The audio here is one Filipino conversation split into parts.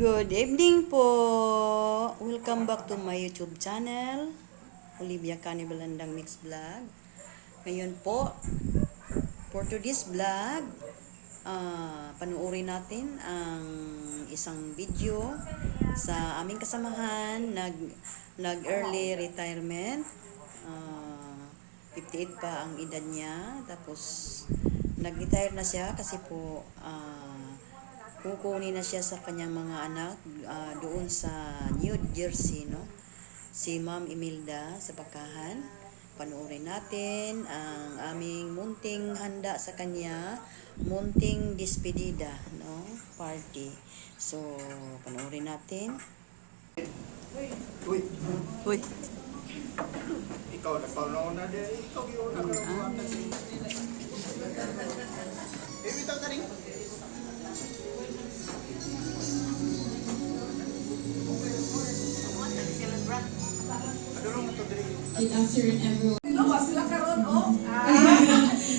Good evening po! Welcome back to my YouTube channel, Olivia Canibalandang Mix Vlog. Ngayon po, for today's vlog, panuorin natin ang isang video sa aming kasamahan, nag-early retirement. 58 pa ang edad niya, tapos nag-retire na siya kasi po kukunin na siya sa kanyang mga anak doon sa New Jersey, no? Si Ma'am Imelda sa Bakahan. Panoorin natin ang aming munting handa sa kanya, munting despedida, no? Party. So, panoorin natin. Uy. Uy. Ikaw na pauna din. Ikaw yun. Bitaw ka rin. Good afternoon, everyone. Sila karon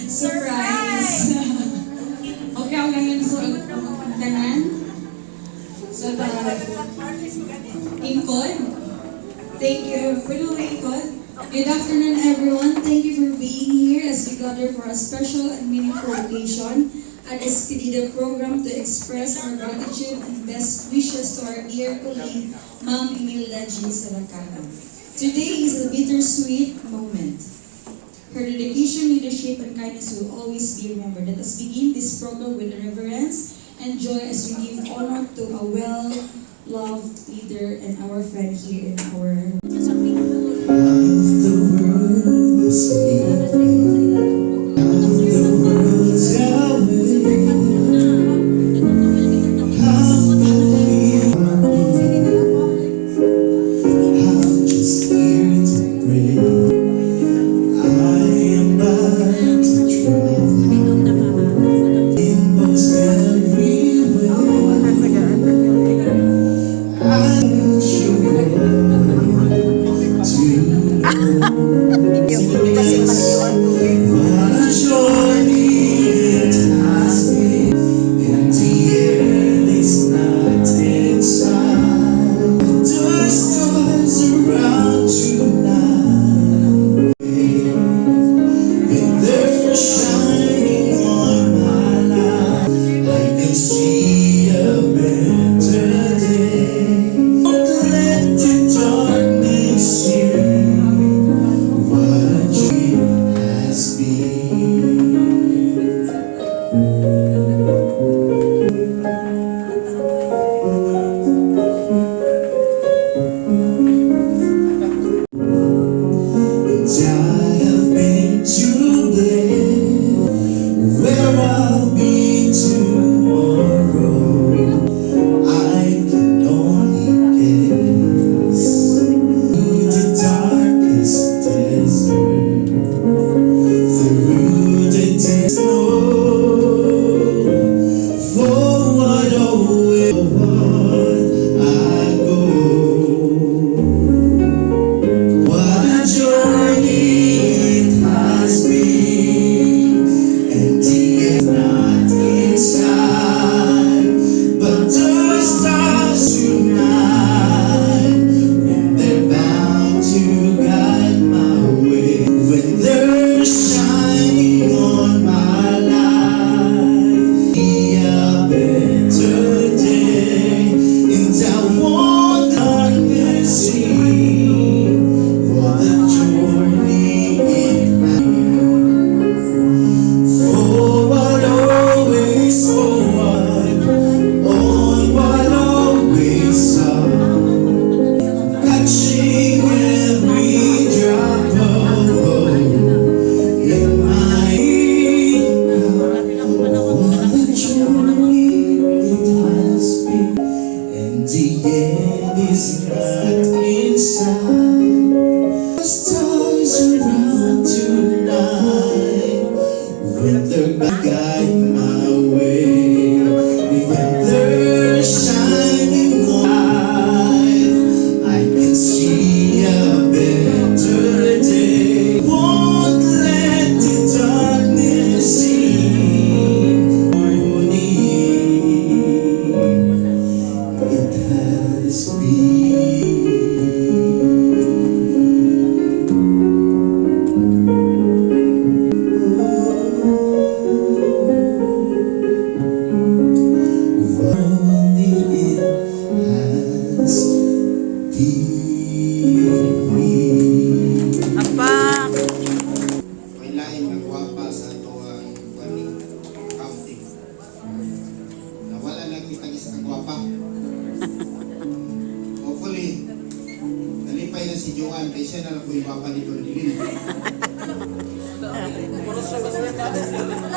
Surprise! Okay, ako lang yun sa tanan. Sa Ingkod. Thank you. Hello, Ingkod. Good afternoon, everyone. Thank you for being here as we gather for a special and meaningful occasion, an Despedida program to express our gratitude and best wishes to our dear colleague, Ma'am Imelda G. Salacano. Today is a bittersweet moment. Her dedication, leadership, and kindness will always be remembered. Let us begin this program with reverence and joy as we give honor to a well-loved leader and our friend here in our...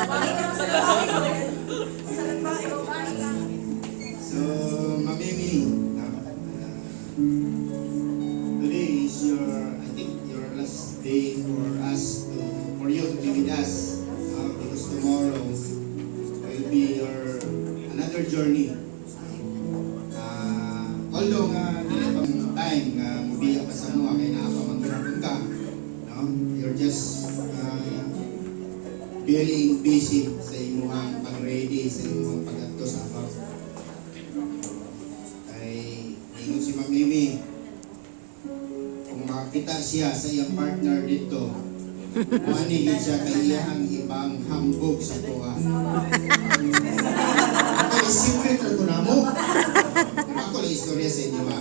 So, Mamimi, today is I think your last day for you to be with us, because tomorrow will be your another journey. Although dili pa time mubiya pa sa mo kay naa pa magtulog ka, no? You're just very busy sa imong pag-ready, sa imong pag-adto sa apaw. Ay, ingon si Ma'am Mimi, kung makakita siya sa iyang partner dito, manigid siya kay iyang ibang hambog sa tuwa. Okay, secret na ito na mo. Ako lang istorya sa inyo ha.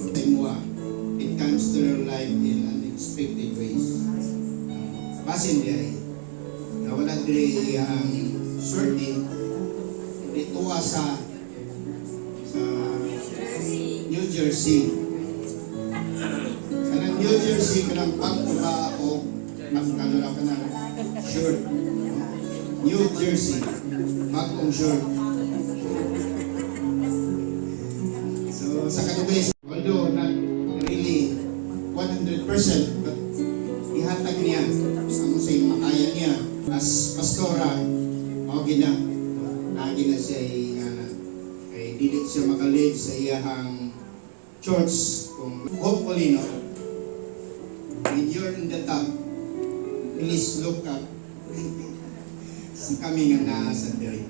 Sa inyo ha. It comes to your life in unexpected ways. Basin diya eh. Nawala diri ang swerte dituwa sa New Jersey. Kanang New Jersey kanang pagkuha o magkalala ka ng shirt. New Jersey. Bagong shirt. So sa kanubes, although not really 100%, but ihatag niya ang sa makaya niya as pastora, lagi na siya kay dili siya makalid sa iyang church. Kung hopefully no, when you're in the top, please look up sa kami nga naa sa diri.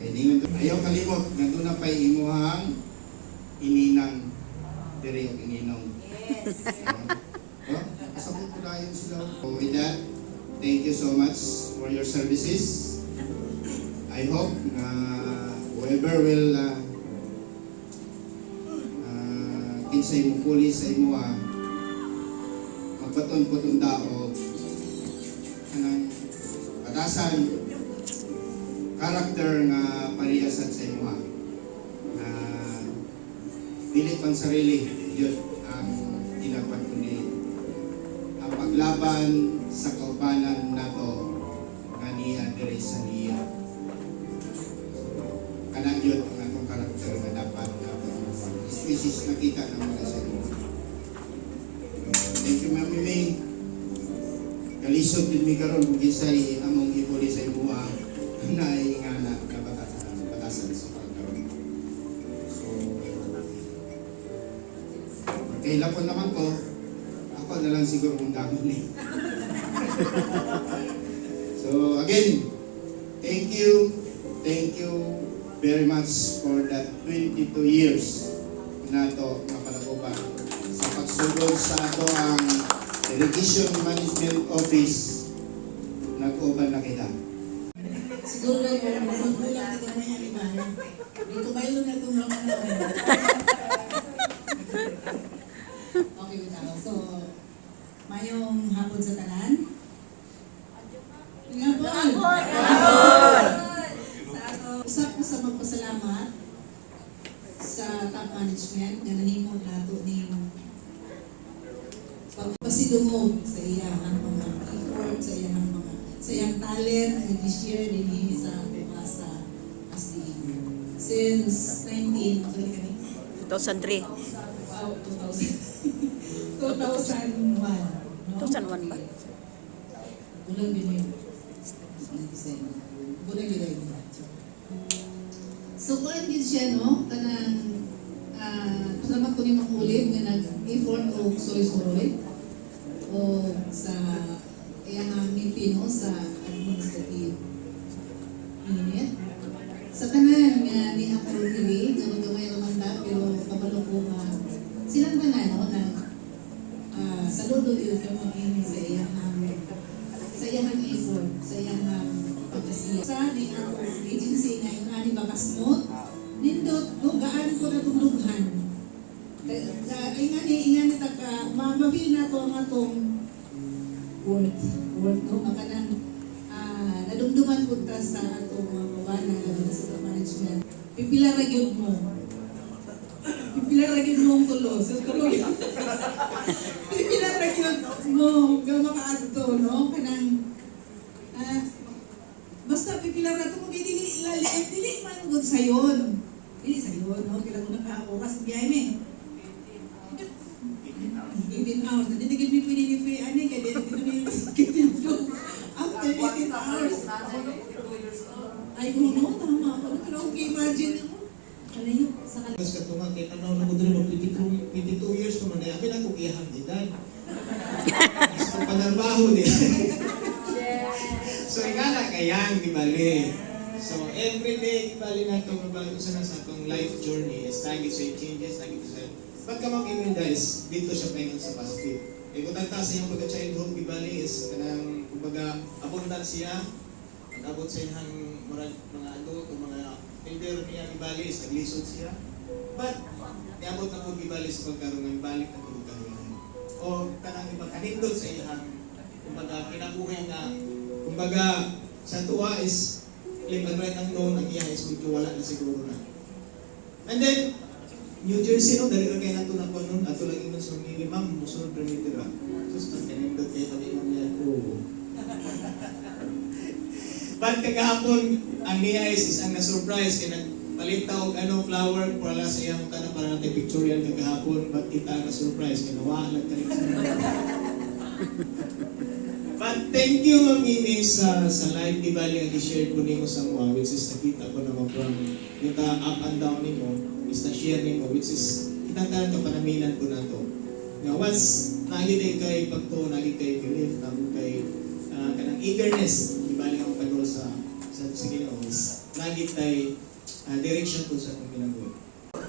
Kay ningon ayaw kalimot nga doon na pay imuhang ininang diri og ininong. Kasabot ko dayon sila. So with that, thank you so much for your services. I hope na whoever will kinsay mo puli sa imo magbaton po itong tao kanang batasan karakter nga parehas sa imo na pilit pang sarili yun ang tinapat kundi ang paglaban sa kaubanan nato nga niya dire sa niya kanang yun ang atong karakter nga dapat species nakita ng mga sa inyo. Thank you, Ma'am Mimi. Kalisod din mi karon kung kisay among ibuli sa imo na ingana na batasan sa pagkaroon. So, kay lapon naman ko, ako na lang siguro kung damon eh. So, again, thank you very much for that 22 years nato mapalaguban sa pagsugod sa ato ang Irrigation Management Office nag-uban na kita. Siguro na yung magkulang kita may animal. Dito bayo na itong mga naman. Okay, bitaw. So, mayong hapon sa tanan. Hapon! Sa ato, usap ko sa magpasalamat sa top management na nahimog nato ni pagpasidungog sa iyang mga effort, sa iyang talent and share din sa sa SDE. Since 2003. 2001. 2001 ba? Bulan din yun. Bulan din yun. So, kung din siya, no? Kanang, salamat ko ni Makulib na nag-effort o soy-soy o sa iyang Pilipino sa administrative unit. Sa tanan nga ni ako dili, gamay naman ta, pero kabalo ko silang tanan, no? Saludo din ka mag-ini sa iyang effort, sa iyang pagkasiya. Sa ni ako agency na yung ani bakasmot, nindot, gaan ko na tungluhan. Ingani taka, mabili na to ang atong worth, no? Makanan, nadumduman ko ta sa atong mga kawanan, sa top management. Pipila ra gyud mo ang tulo. So, tulo yun. Pipila ra gyud mo, gawa makaadto, no? Kanang, Basta pipilar na ito mo, dili man gud sayon. Dili sayon, no? Pila ko na oras biyay me. 18 hours. Hindi gid mi pwede ni free ani kay dili mi kitindog. After 18 hours. Ay no, tama ako. Pero okay, imagine mo. Kalayo sa Mas katunga kay tanaw na mo diri mo 22 years ko man ay abi na ko iyang edad. So panarbaho ni. So igala kayang di bali. So every day di bali nato mabago sa atong life journey is lagi sa changes, lagi sa pagka mag-immune guys, dito siya paingon sa positive. E kung tagtaas sa iyang pagka-childhood, di bali is kanang kumbaga abundan siya, pag-abot sa iyang mga adult o mga elder niya di bali is naglisod siya. But, iabot na po di bali sa pagkarungan, balik na po kahilangan. O kanang iba, kanindot sa iyang kumbaga kinabuhi na kumbaga sa tuwa is left and right ang known, ang iya is medyo wala na siguro na. And then, New Jersey, no, dali ra kay nato na po nun, ato lang inon sa minimum, musunod na mitira. Sus, kanindot kayo kami mo niya ko. But kagahapon, ang niya is ang na-surprise, kaya nagpalit ta og flower, para sa iyang mukha na para natin pictorial kagahapon, but kita ang na-surprise, kaya nawahalag ka rin sa But thank you, Ma'am Amy, sa live di bali ang i-share ko nimo sa mga, which is nakita ko naman from yung up and down nimo, is na-share nimo, which is kitang ka panaminan ko na to. Now, once nagigay kay pagto, nagigay kay belief, nagigay kanang eagerness, di bali ang pagod sa Ginoo is nagigay direction ko sa akong ginagawa.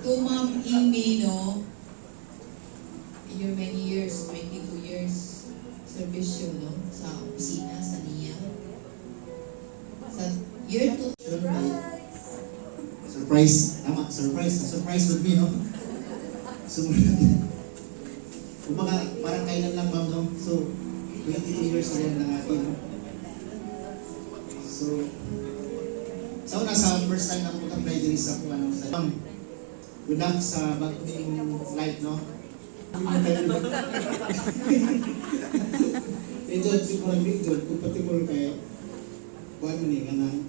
To Ma'am Amy, no, in your many years, 22 years service yun, no, sa opisina, sa NIA. Sa year 2, Surprise. Tama, surprise. Surprise would be, no? Sumunod. Kumbaga, parang kailan lang, ma'am, no? So, 22 years na rin natin, no? So, sa first time na po kang diri sa ano, sa good luck sa bagong life, no? Medyo siguro medyo compatible kayo. Kuan man ni kanang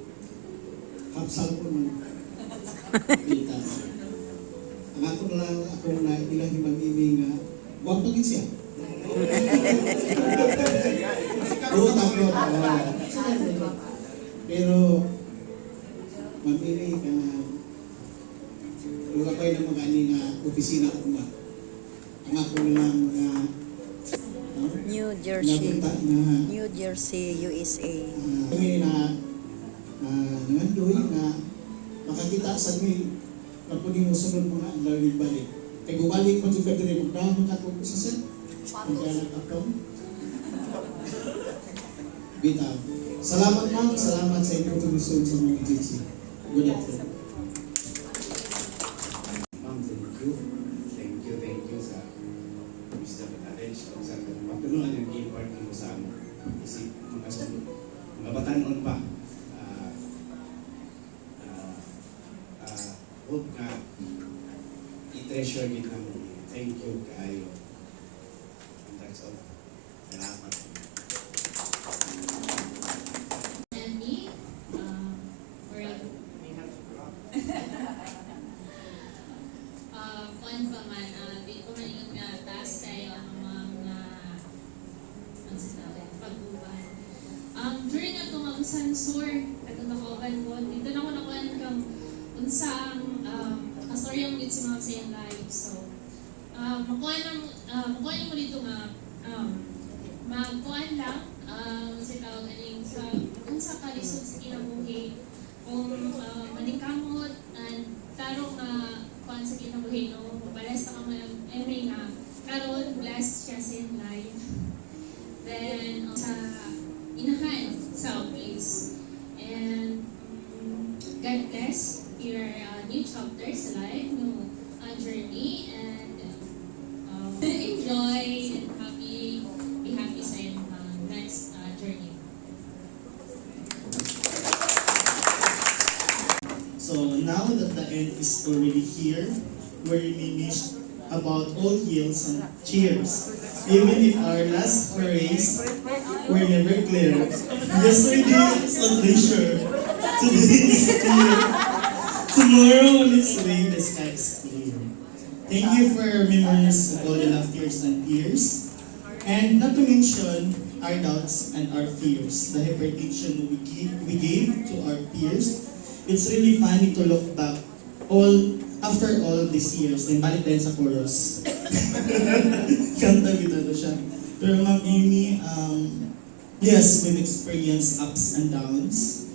kapsal ko man. Kita. Ang ako na lang akong ilang himang-imi nga wag pagin siya. Oo, tapos pero mamili ka na ulapay ng mga ani nga opisina ko ba. Ang ako na lang mga New Jersey, napunta na New Jersey, USA. kami na nangandoy na makakita sa mi na po mo sunod mga lawig balik. Kaya gubalik mo juga diri magdahon ka ko sa set. Magdahon ka Bitaw. Salamat ma'am, salamat sa inyong tumusod sa mga agency. Good afternoon. Ma'am, thank you sa wisdom at attention sa pagtulungan yung game partner mo sa amo. Kasi mga batanon pa, hope na i-treasure din na mo. Thank you kayo. And that's all. Salamat. Andy, kuan pa man, di ko man ingon nga task kayo ang mga ang sinabi, pag-uban. During ato nga usan sur, atong nakuban ko, dito na ko nakuan kang unsang kastoryang gid si mga sa iyang life. So, makuan mo dito nga magkuan lang sa tawag aning sa unsa ka lisod sa kinabuhi kung maningkamot and tarong nga kuan sa kinabuhi no papares ta ka man eme nga karon blessed siya sa iyang life. Then sa inahan sa place and God bless your new chapter sa life, new journey, and enjoy and be happy sa iyong next journey. So now that the end is already here, we reminisce about old years and cheers. Even if our last race were never clear. Yesterday is a treasure. Today is clear. Tomorrow on its way, the sky is clear. Thank you for your memories of all the laughters and tears. And not to mention our doubts and our fears, the hypertension we gave to our peers. It's really funny to look back after all these years. Then balik tayo sa chorus. Kanta kita siya. Pero Ma'am Amy, yes, we've experienced ups and downs.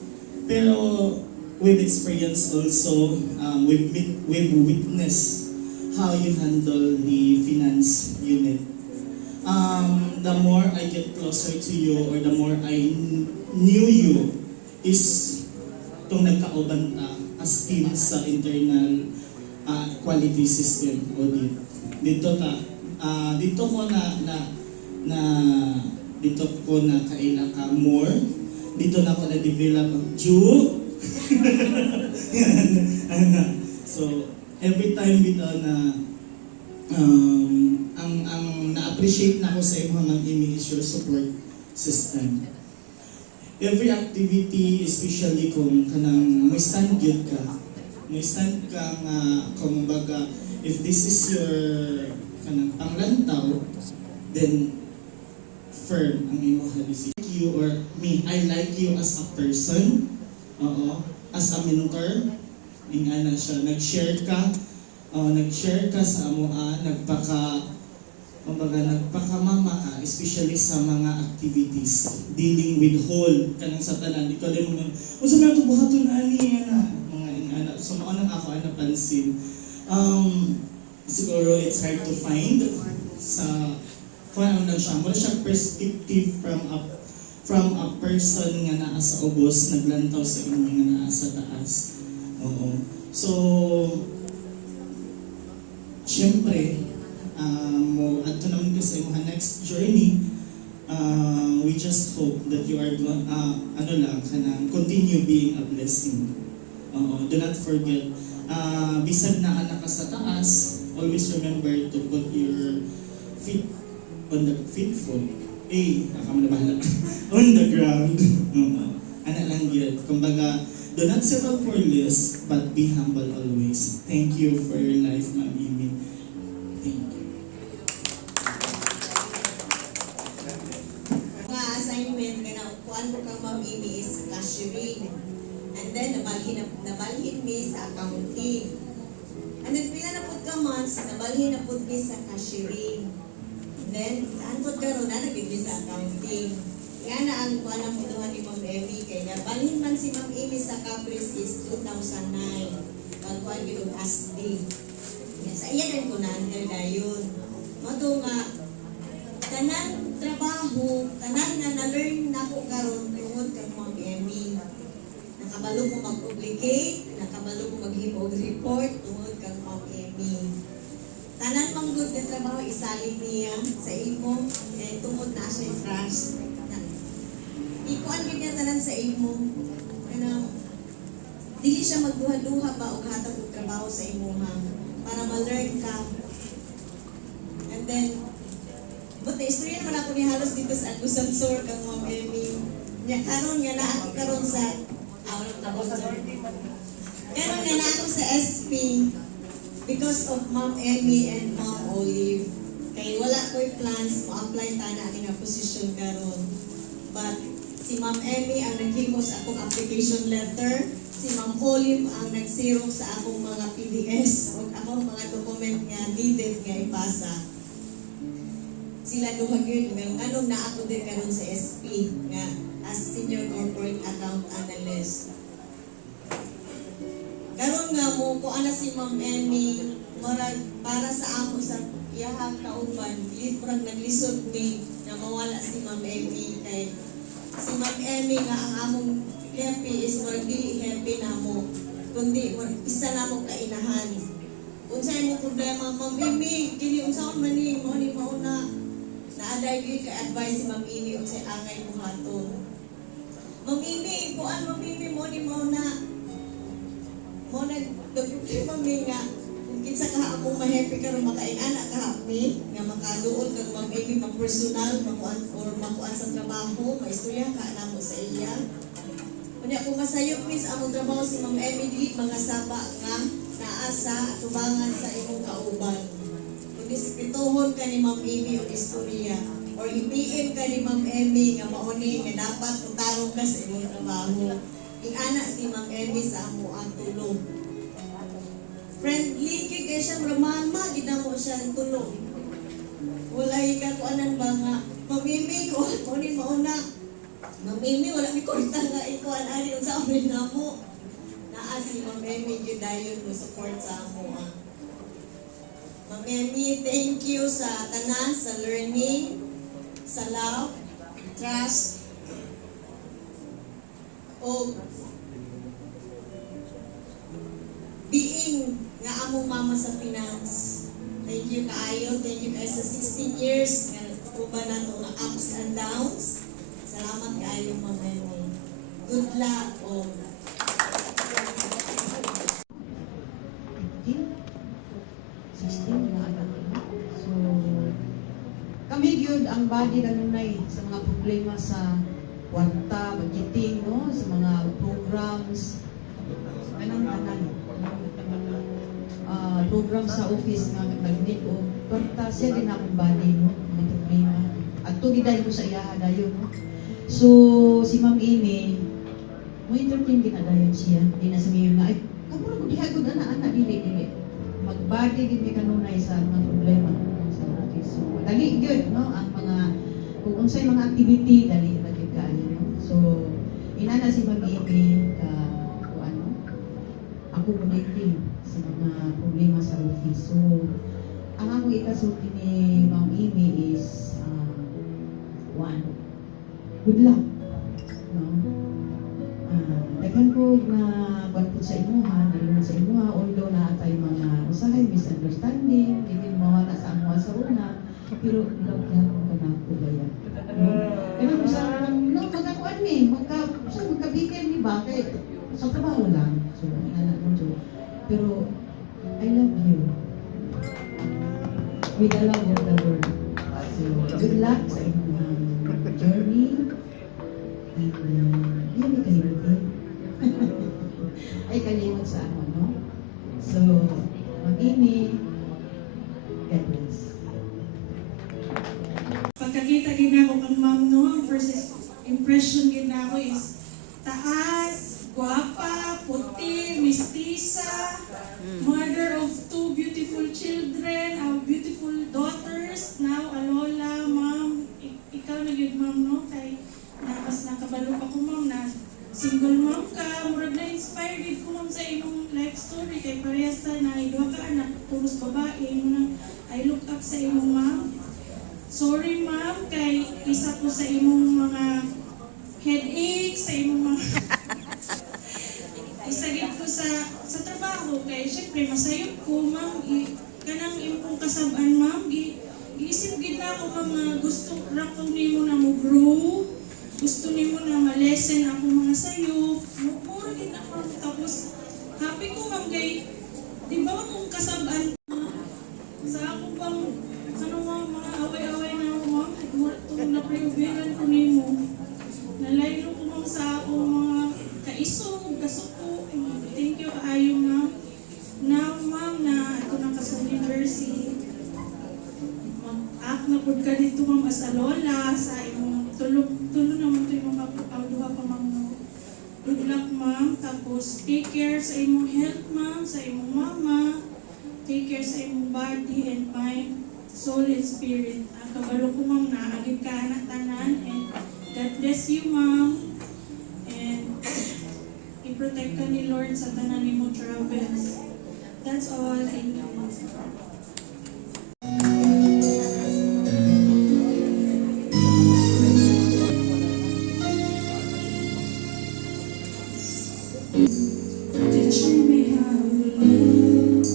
Pero we've experienced also, we've witnessed how you handle the finance unit. The more I get closer to you or the more I knew you is itong nagkauban ta as team sa internal quality system audit. Dito ko na kaila ka more. Dito na ko na develop ang So every time bitaw na ang na-appreciate na ako sa imo Ma'am Amy is your support system. Every activity, especially kung kanang may stand gyud ka, nga kung baga if this is your kanang panglantaw, then firm ang imo decision. You or me, I like you as a person, as a mentor. Ingana siya, nag-share ka sa amoa, nagpakamama ka, especially sa mga activities dealing with whole kanang sa tanan. Ikaw din mo unsa man to buhaton ani mga ingana. So mao nang ako ang napansin. Siguro it's hard to find sa kung ano siya, mo siya perspective from a person nga naa sa ubos naglantaw sa inyo nga naa sa taas. Oo. So syempre, adto naman ka sa imong next journey. We just hope that you are continue being a blessing. Do not forget, bisag na ka sa taas, always remember to put your feet on the foot. On the ground. Ana lang yun. Kumbaga, do not settle for less, but be humble always. Thank you for your life, Ma'am Amy. Thank you. Mga assignment nga na kuan mo kang Ma'am Amy is cashiering. And then nabalhin mi sa accounting. And then pila na pud ka months nabalhin na pud mi sa cashiering. And then saan pud karon na nagid sa accounting. Nga na ang kuan ang punuhan ni Ma'am Amy kay nabalhin man si Ma'am Amy sa Caprice is 2009. Pagkuan gyud ASD. Yes, ayan ko na under dayon. Moto nga tanan trabaho, tanan na na-learn nako karon tungod kang Ma'am Amy. Nakabalo ko mag-publicate, nakabalo ko maghimo og report tungod kang Ma'am Amy. Tanan manggod nga trabaho isalig niya sa imo kay tungod na siya trust. Ikuan gid niya tanan sa imo. Kanang dili siya magduha-duha ba og hatag og trabaho sa imo para ma-learn ka. And then but the istorya naman ako ni halos dito sa Agusan Sur kang Ma'am Amy. Nya karon nga naa ako karon sa karon nga naa ako sa SP because of Ma'am Amy and Ma'am Olive. Kay wala ko'y plans mo-apply ta na nga position karon. But si Ma'am Amy ang naghimo sa akong application letter, si Ma'am Olive ang nag-xerox sa akong mga PDS o akong mga document nga needed nga ipasa. Sila duha gyud nga anong na ako din karon sa SP nga as senior corporate account analyst. Karon nga mo ko ana si Ma'am Amy para sa ako sa iyahang kauban, librang naglisod mi na mawala si Ma'am Amy kay si Ma'am Amy nga ang among happy is more dili happy na mo kundi isa na mo kainahan. Unsay mo problema Ma'am Amy kini unsa man ni mo ni mauna naaday gyud ka advice si Ma'am Amy unsay angay mo haton. Ma'am Amy kuan Ma'am Amy mo ni mauna mo nag problema mi nga kinsa ka among ma-happy karon makaing-ana ka happy nga makaduol kag Ma'am Amy personal makuan sa trabaho, maistorya ka namo sa iya. Unya kung masayop mis among trabaho si Ma'am Amy dili mga saba nga naa sa atubangan sa imong kauban. Kung dispituhon ka ni Ma'am Amy og istorya or i-PM ka ni Ma'am Amy nga mauni nga dapat utarong ka sa imong trabaho. Ing-ana si Ma'am Amy sa amo ang tulong. Friendly kay siya ramama gid mo siya tulong. Walay ka kuanan ba nga mamimi ko ni mauna. Mamimi wala mi korta nga ikuan ani unsa orin namo. Naa si Ma'am Amy gyud dayon mo support sa amo. Ma'am Amy, thank you sa tanan, sa learning, sa love, trust, o being nga among mama sa finance. Thank you kaayo, thank you kaayo sa 16 years nga uban nato nga ups and downs. Salamat kaayo Ma'am Amy. Good luck o. So, kami gyud ang body kanunay sa mga problema sa kwarta, budgeting, no, sa mga programs, kanang tanan. Program sa office nga nag-need o kwarta siya din akong body, no, mga problema. At to gidayon ko sa iyaha dayon, no. So, si Ma'am Amy, mo entertain ginadayon siya. Di na sa miyon nga, ay, kamura ko dihagod ana-ana, dili. Magbody din may kanunay sa mga problema sa office. So, dali gyud, no, ang mga, kung unsay mga activity, dali kaayo, no. So, inana si Ma'am Amy ka, ano, ako connecting sa mga problema sa office. So, ang akong ikasulti ni Ma'am Amy is, one, good luck, no. Daghan ko na banpod sa imuha, nalunod sa imuha, although naatay mga usahay, misunderstanding, hindi mawala sa amuha sa una, pero love ko ka na po ba yan? No? Pero sa no, magkakuan ni, magkabigyan ni ba? Kaya sa trabaho lang. So, pero, I love you. With the love of the Lord. So, good luck sa inyong journey. And, yun ay kalimut ay kalimut sa ako, no? So, Ma'am Amy, God bless. Pagkakita gid ako kang ma'am, no, ang first impression gid ako is taas, guwapa, puti, mistisa, mother of two beautiful children, our beautiful daughters, now a lola, ma'am. Ikaw na gid ma'am, no, kay nakabalo pa ko ma'am na single mom ka, murag na-inspire gid ko ma'am sa imong life story kay parehas ta na iduha ka anak, puros babae, mo I look up sa imong ma'am. Sorry ma'am, kay isa ko sa imong mga headache, sa imong mga isa gid ko sa trabaho kay syempre masayop ko ma'am, kanang imong kasab-an ma'am, giisip gid na ako ma'am nga gusto ra ko nimo na mo grow. Gusto nimo na ma-lesson ako mga sayo. Mura din ako. Tapos, happy ko ma'am kay, di ba kung kasabaan sa ako bang, ano mga away-away na ako ma'am, itong napriubigan ko nimo. Nalaylo ko ma'am sa akong mga kaisog, kasuko. Thank you kaayo ma'am. Now ma'am na ito na ka sa New Jersey. Mag-act na po ka dito ma'am as a lola sa imong tulog naman ito yung mga duha pa ma'am. Good luck ma'am. Tapos take care sa imong health ma'am, sa imong mama. Take care sa imong body and mind, soul and spirit. Ang kabalo ko ma'am na agad ka anak tanan and God bless you ma'am. And i-protect ka ni Lord sa tanan ni mo travels. That's all. Thank you. Teaching me how to love,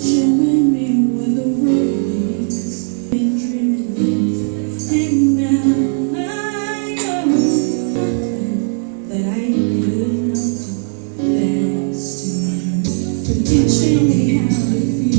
showing me where the road leads, been dreaming of, and now I know nothing that I could not do thanks to you. For teaching me how to feel.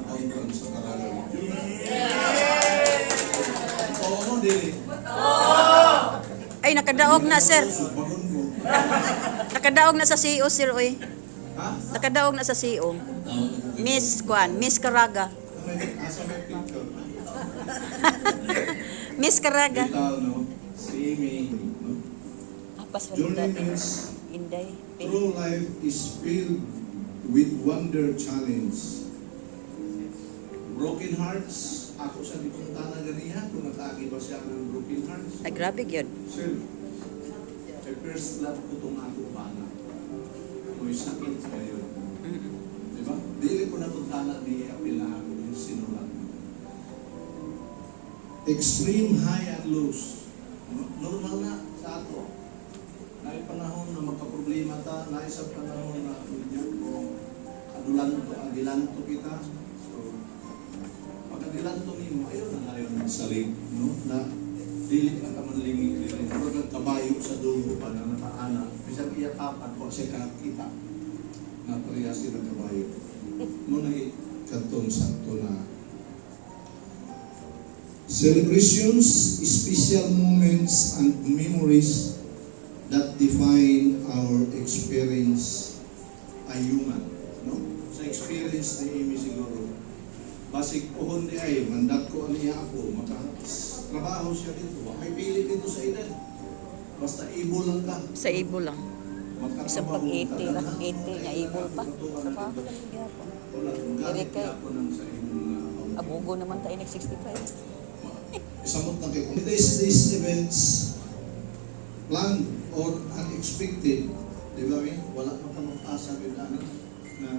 accountant sa Caraga Region. Oo mo, dili. Ay, nakadaog na, sir. Bagon ko. Nakadaog na sa CEO, sir, oy. Ha? Nakadaog na sa CEO. Miss Kwan, Miss Caraga. Asa may picture? Miss Caraga. Vital, no? Si Amy, no? Apas Journey means Inday. true life is filled with wonder challenge. Broken hearts, ako sa ditong tanah ganiya, kung nakaagi ba siya ng broken hearts. Ay, grabe yun. Sir, I first love ko itong akong bana. May sakit ngayon. Diba? Dili ko na itong tanah ni Apila ako yung sinulat. Extreme high and lows. Normal na sa ato. Naay panahon na magka-problema ta, naay sa panahon na medyo agilanto kita. So, pag agilanto nimo, ayaw na ngayon magsalig, no? Na dili ka manlingi, dili ka kabayo sa dugo pa na nakaana. Bisag iyakapan ko siya kakita na pareha sila kabayo. Muna katong sakto na celebrations, special moments, and memories that define our experience a human. No? Sa experience ni Amy siguro, basig pohon di ay, mandat ko niya ako, makatrabaho siya dito. Ay pilit dito sa edad. Basta ibo lang ka. Sa ibo lang. Isang Magkatrabaho pag-80 ka. lang, 80 nga ibo pa. Sa pa ako lang gyapon. Wala, Dili kay ako ng sa ibo na. abugo naman tayo nag-65. Isamot na kayo. These events, planned or unexpected, di ba, wala pa pang-asa na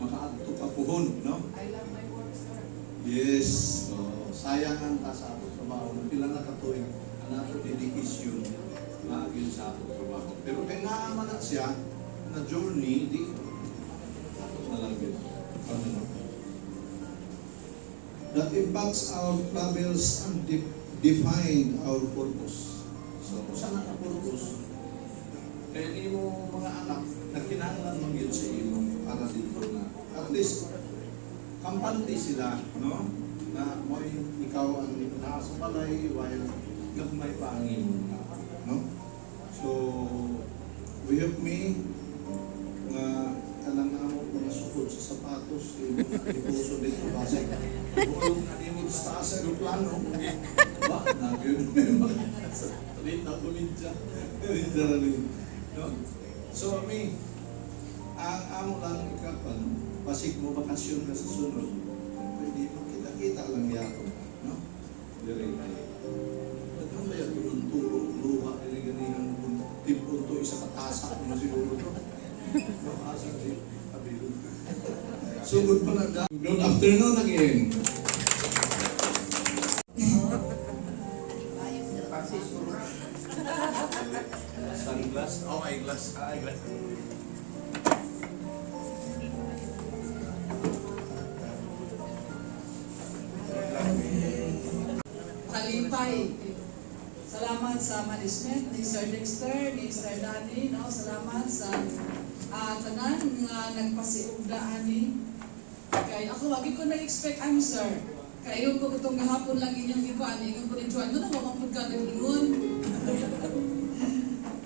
makaadto ka puhon, no? Yes. So, sayangan ta sa ato trabaho. Pila na katuig ang ato dedikasyon na agil sa ato trabaho. Pero kaya nga na siya na journey, di ato na lang yun. That impacts our travels and define our purpose. So, kung saan ang purpose? Kaya ni mo mga anak, nagkinahanglan mang yun sa iyo para dito na at least kampante sila, no? Na mo ikaw ang nasa balay while gagmay pa ang imo, no? So, we have me na kanang amo mga sukod sa sapatos, yung ipuso dito base. Buong kanimod sa taas sa aeroplano. Ba? Nagyon naman. Rita ko ninja. Rita rin. No? So, ang amo lang ikapan, pasig mo bakasyon ka sa sunod, pwede mo kita-kita lang yato. No? Dire kayo. Nagkang ba yan turo, luha, iliganihan mo, tipon to, isa katasak mo siguro to. No? Asa din, kabilog. Sugod pa na. Good afternoon again. Sunglass? Oh, eyeglass. Eyeglass. Kalipay. Salamat sa management ni Sir Dexter, ni Sir Danny, no? Salamat sa tanan nga nagpasiugda ani. Kay ako wagi ko na-expect sir. Kayo ko itong gahapon lang inyong ikuan, ingon ko ni Juan, doon na mamapod ka nag-ingon.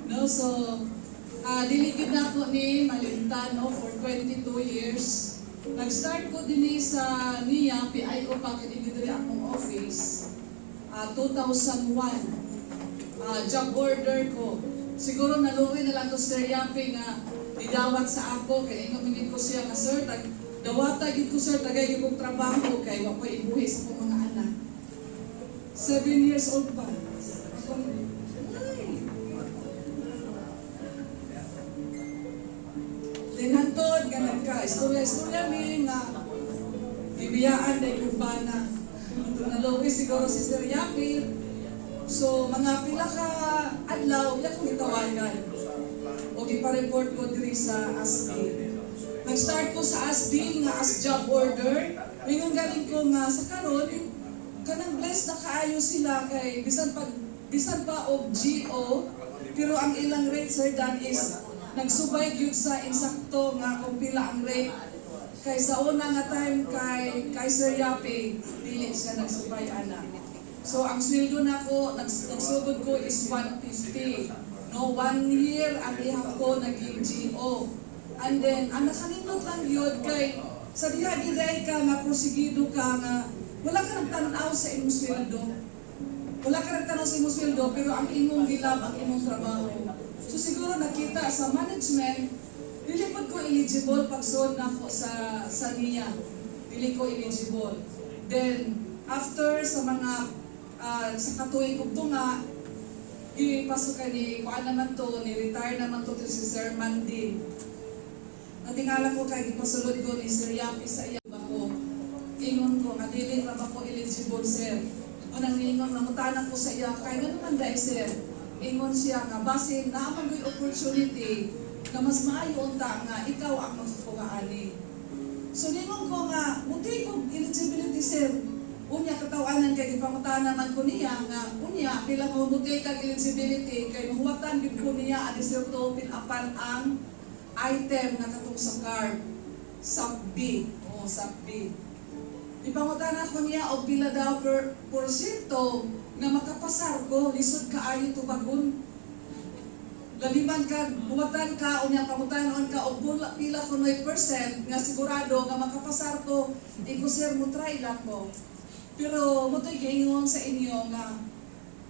No, so, diligid na ako ni Malintan, no, for 22 years. Nag-start ko din sa NIA, PIO pa, kinigidri akong office. 2001, job order ko. Siguro naluwi na lang ko Sir Yapi nga idawat sa ako, kaya ingomingin ko siya nga, sir, dawata gid ko sir, tagay gid kong trabaho, kay wa ko ibuhi sa akong mga anak. 7 years old pa. Dinhantod nga nagka-istorya mi nga ibiyaan day kong bana. Naluwi siguro si Sir Yapi. So, mga pila ka adlaw, yak kong itawagan. O ipa-report ko diri sa ASDI. Nag-start ko sa ASDI nga as job order. Ngayon galing ko nga sa karon, kanang blessed na kaayo sila kay bisan pa og GO, pero ang ilang rate sir Dan is nagsubay gyud sa insakto nga kung pila ang rate Kay sa una nga time kay Sir Yapi, dili siya nagsubay ana. So ang sweldo nako nagsugod ko is 150. No, 1 year ang ihap ko naging GO. And then ang nakanindot lang yun kay sa diha giday ka nga porsigido ka nga wala ka nagtanaw sa imong sweldo. Wala ka nagtanaw sa imong sweldo pero ang imong gilab ang imong trabaho. So siguro nakita sa management dili pod ko eligible pagsod nako sa niya. Dili ko eligible. Then after sa mga sa katuig ug tunga ipasok ni kuan naman to ni retire naman to si Sir Mandy. Natingala ko kay gipasulod ko ni Sir Yapi sa iya bako. Ingon ko nga dili ra ba ko eligible sir. Unang ingon namutanan ko sa iya kay ngano man dai sir. Ingon siya nga basin naa man gyud opportunity na mas maayo unta nga ikaw ang magsukuha ani. So ningon ko nga muti ko eligibility sir. Unya katawanan kay gipangutanan man ko niya nga unya pila mo muti kag eligibility kay mahuwatan gid ko niya ani sir to pinapan ang item na katong sa card sub B o sub B. Ipangutanan ko niya og pila daw per porsyento nga makapasar ko lisod kaayo tubagon. Laliman ka, buwatan ka, unya pangutanon ka, og pila ko 9% nga sigurado nga makapasar ko, iko sir mo try lang ko. Pero mo to'y giingon sa inyo nga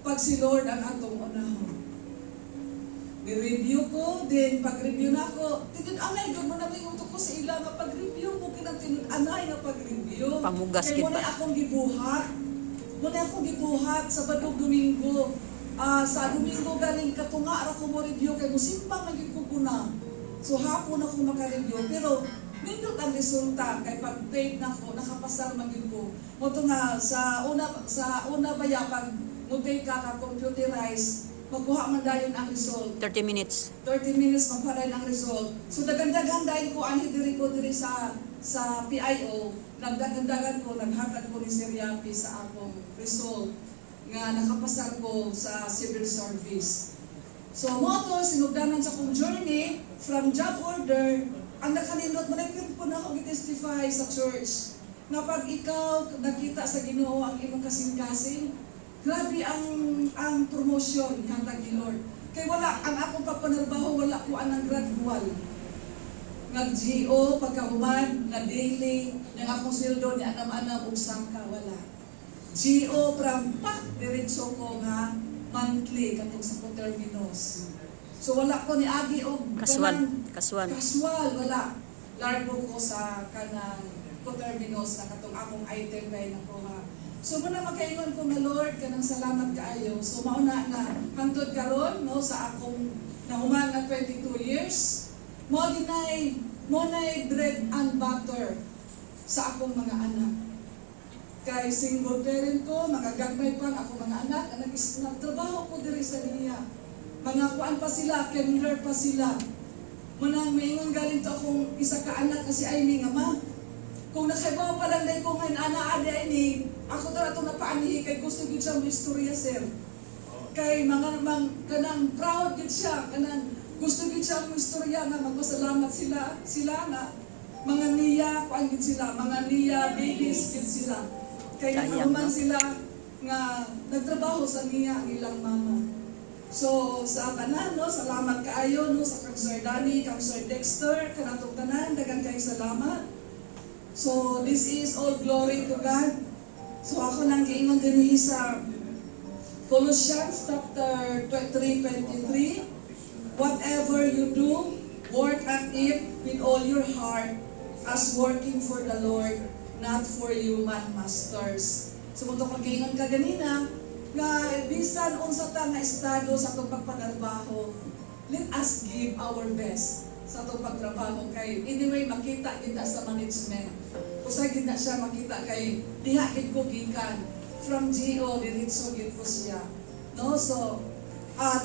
pag si Lord ang atong unahon. Ni-review ko, then pag-review na ako, tinud-anay, gano'n na may utok ko sa ila nga pag-review mo, tinud-anay nga pag-review. Pamugas Kaya kita. muna akong gibuhat. Muna akong gibuhat sa Badog Domingo. Sa Domingo galing katunga, ara ko mo review, kay musimpang naging kukuna. So hapon ako maka-review, pero nindot ang resulta, kay pag-take na ko, nakapasar maging ko. Moto nga, sa una baya, pag mo-take ka computerize, magkuha man dayon ang result. 30 minutes. 30 minutes magparay ang result. So dagandagan dahil ko ani diri ko diri sa PIO, nagdagandagan ko, naghatag ko ni Sir Yapi sa akong result nga nakapasar ko sa civil service. So mo to sinugdanan sa akong journey from job order, ang nakanindot mo po na ako gi-testify sa church nga pag ikaw nakita sa Ginoo ang imong kasing-kasing, grabe ang promotion hatag ni Lord. Kay wala ang akong papanarbaho, wala ko anang gradual. Nag-GO, pagkahuman, na daily, ng akong sweldo ni anam-anam ug sangka, wala. GO from pak, diretso ko nga monthly katong sa terminos. So wala ko ni agi og Kaswal, wala. Largo ko sa kanang terminos na katong akong item kay nakuha. So muna makaingon ko nga Lord, kanang salamat kaayo. So mauna nga hangtod karon no sa akong nahuman na 22 years, mo nay bread and butter sa akong mga anak. Kay single parent ko, magagagmay pa ang akong mga anak, nagtrabaho ko diri sa niya. Mga kuan pa sila, kinder pa sila. Muna maingon galing to akong isa ka anak kasi ay ni nga ma. Kung nakaibaw pa lang dahil ko ngayon, ana-adi ay ni, ako tara itong napaanihi, kay gusto yun siya mo istorya, sir. Kay kanang proud yun siya, kanang gusto yun siya mo istorya nga, magpasalamat sila na, mga niya, kuan yun sila, mga niya, babies yun sila. Kay naman sila nga, nagtrabaho sa niya ang ilang mama. So, sa tanan, no, salamat kaayo, no, sa kang Sir Danny, kang Sir Dexter, kanatong tanan, dagan kayo salamat. So, this is all glory to God. So, ako nang giingon din sa Colossians chapter 3:23. Whatever you do, work at it with all your heart as working for the Lord, not for human masters. So, kung kung giingon ka ganina, nga bisan unsa ta nga estado sa itong pagpanarbaho, let us give our best sa itong pagtrabaho kay anyway makita kita sa management. Usa gid na siya makita kay diha gid ko gikan from GO diretso gid ko siya. No, so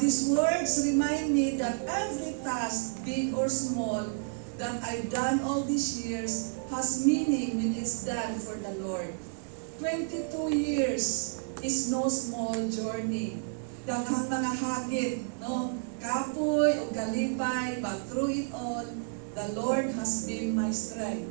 these words remind me that every task, big or small, that I've done all these years has meaning when it's done for the Lord. 22 years is no small journey. Daghang mga hagit, no? Kapoy o kalipay, but through it all, the Lord has been my strength.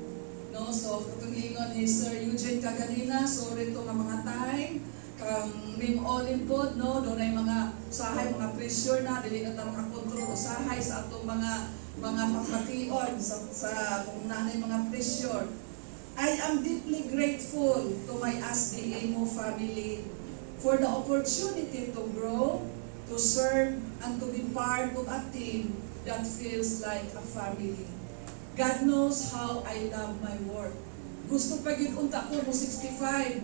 No, so katong ingon ni Sir Eugene kaganina, sorry to nga mga time kang Mim Olin pod, no, doon ay mga usahay, mga pressure na dili na ta makakontrol usahay sa atong mga pagpation sa kung nanay mga pressure. I am deeply grateful to my ASDAMO family for the opportunity to grow, to serve, and to be part of a team that feels like a family. God knows how I love my work. Gusto pa gyud unta ko mo 65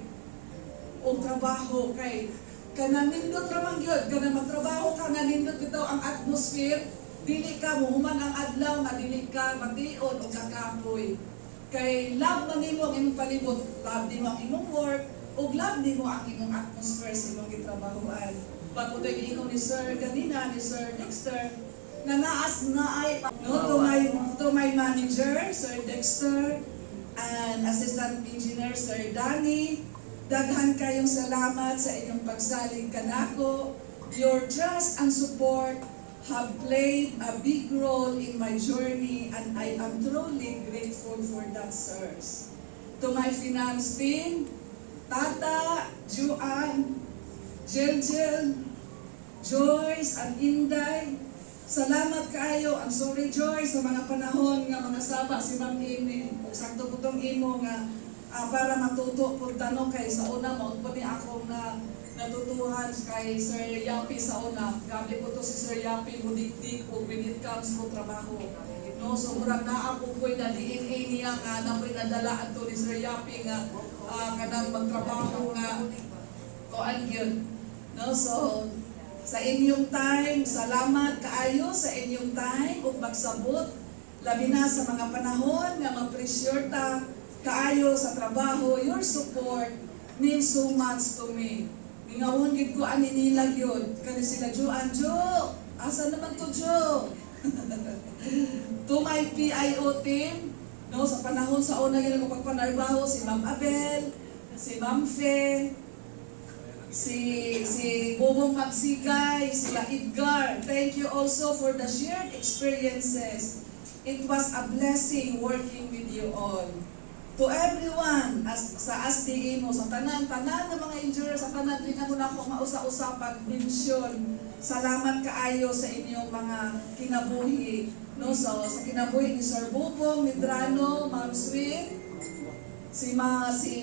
o trabaho kay kanang nindot ra man gyud, kanang magtrabaho ka nga nindot bitaw ang atmosphere, dili ka muhuman ang adlaw nga dili ka matiod o kakapoy. Kay love man nimo ang imong palibot, love nimo ang imong work, ug love nimo ang imong atmosphere sa imong gitrabahoan. But kung ingon ni Sir kanina, ni Sir Dexter, na naas na ay no, to my manager, Sir Dexter, and Assistant Engineer, Sir Danny, daghan kayong salamat sa inyong pagsalig kanako. Your trust and support have played a big role in my journey and I am truly grateful for that, sirs. To my finance team, Tata, Juan, Jiljil, Joyce, and Inday, salamat kaayo. I'm sorry, Joyce, sa mga panahon nga mga saba si Ma'am Amy, o sakto po itong imo nga para matuto po tanong kay sa una mo, po ni akong natutuhan kay Sir Yapi sa una. Gabi po to si Sir Yapi mo dikdik po when it comes po trabaho. No, so murag naa po po'y na DNA niya nga na po'y nadala ato ni Sir Yapi nga kanang magtrabaho nga koan yun. No, so sa inyong time, salamat kaayo sa inyong time ug magsabot labi na sa mga panahon nga ma-pressure ta kaayo sa trabaho. Your support means so much to me. Ngawon gid ko ani nila gyud kani sila Joan Jo. Asa naman to Jo? To my PIO team, no, sa panahon sa una gyud ko pagpanarbaho si Ma'am Abel, si Ma'am Fe, si Bobong Magsigay, sila Edgar. Thank you also for the shared experiences. It was a blessing working with you all. To everyone sa ASDAMO, sa tanan ng mga engineers, sa tanan din ako na akong mausa-usa pag-mention. Salamat kaayo sa inyong mga kinabuhi. No, so, sa kinabuhi ni Sir Bobong Medrano, Ma'am Swin, si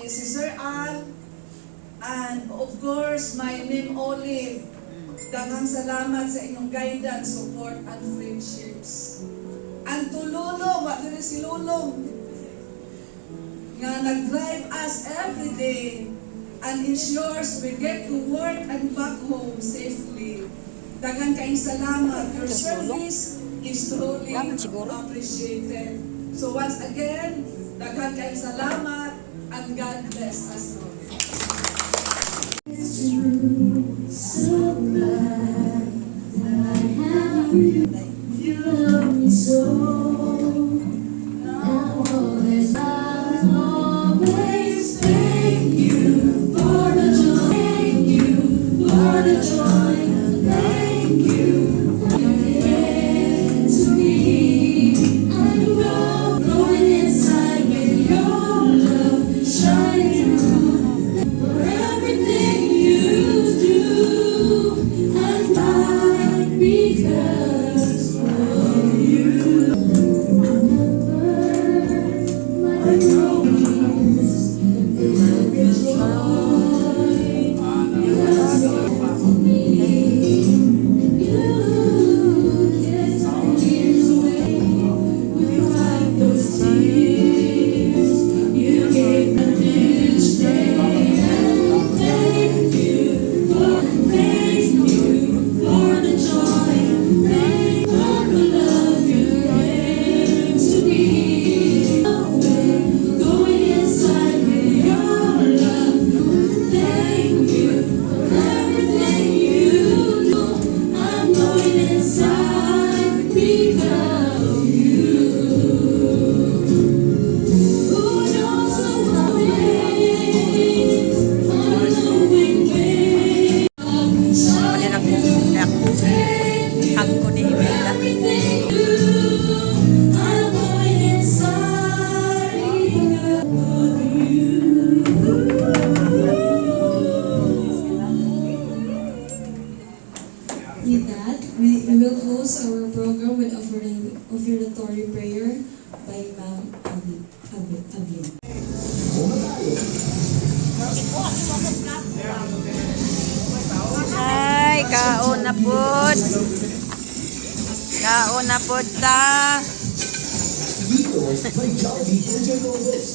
Sir Al, and of course, my name Olive. Daghang salamat sa inyong guidance, support, and friendships. And to Lulong, what did si Lulong? Nga nag-drive us every day and ensures we get to work and back home safely. Daghang kayong salamat. Your service is truly appreciated. So once again, daghang kayong salamat and God bless us all. So glad that I have you. You love me so. Now all is I'll always thank you for the joy. Thank you for the joy. Thank you for your hand to me. I know growing inside with your love shining through. Ay, kaon na pod. Kaon na pod ta. Dito, may Jollibee Enjoy Bonus.